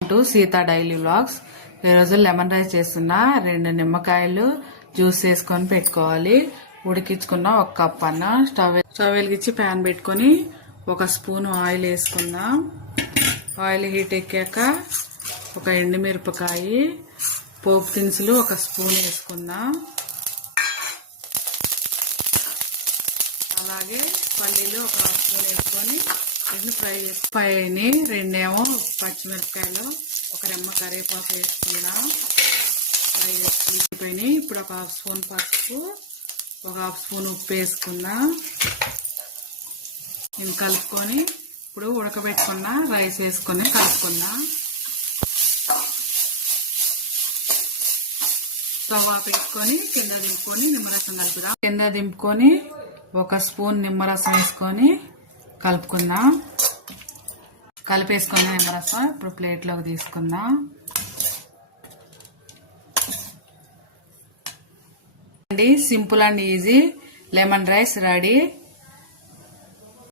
To Sita daily vlogs. ఈరోజు lemon rice చేస్తున్నా. 2 నిమ్మకాయలు జ్యూస్ వేసుకొని పెట్టుకోవాలి. ఉడికించుకున్న 1 కప్ అన్న. స్టవ్ వెలిగించి ప్యాన్ పెట్టుకొని 1 స్పూన్ ఆయిల్ వేసుకుందాం. ఆయిల్ హీట్ ఎక్కాక 1 ఎండుమిరపకాయ, పోపు దినుసులు 1 స్పూన్ వేసుకుందాం. అలాగే పల్లీలు 1 స్పూన్ వేసుకొని ఫ్రై అయినాయి. 2 పచ్చిమిరపకాయలు, 1 రెమ్మ కరివేపాకు వేసుకుందాం. ఫ్రై వేసుకుని ఇప్పుడు 1 హాఫ్ స్పూన్ పసుపు, 1 హాఫ్ స్పూన్ ఉప్పు వేసుకుందాం. నేను కలుపుకొని ఇప్పుడు ఉడకబెట్టుకున్న రైస్ వేసుకొని కలుపుకుందాం. స్టవ్ ఆఫ్ పెట్టుకొని కింద దింపుకొని నిమ్మరసం కలుపుదాం. కింద దింపుకొని 1 స్పూన్ నిమ్మరసం వేసుకొని కలుపుకుందాం. కలిపేసుకున్న నిమ్మరసం ఇప్పుడు ప్లేట్లోకి తీసుకుందాం. Simple and easy lemon rice ready.